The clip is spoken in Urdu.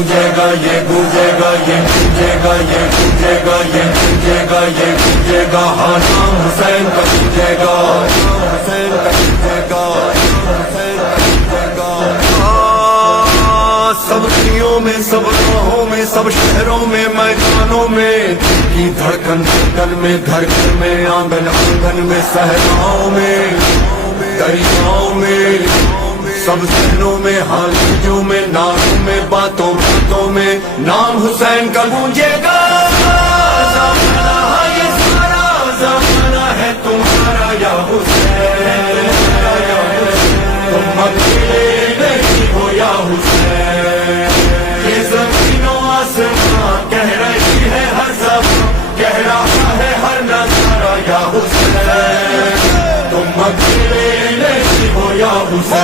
گونجے گا یہ گونجے گا یہ گونجے گا یہ گونجے گا یہ گونجے گا یہ گونجے گا ہاں نام حسین کا گونجے گا حسین کا گونجے گا حسین کا گونجے گا سب گلیوں میں سب راہوں میں سب شہروں میں میدانوں میں کی دھڑکن دھڑکن میں گھر گھر میں آنگن آنگن میں صحراؤں میں دریاؤں میں سب ذہنوں میں حالیوں میں ناموں میں باتوں باتوں میں نام حسین کا گونجے گا زمانہ یہ سارا زمانہ ہے تمہارا یا حسین تم اکیلے نہیں ہو یا حسین یہ زمین و آسمان کہہ رہی ہے ہر زبان کہہ رہا ہے ہر نظارہ یا حسین تم اکیلے نہیں ہو یا حسین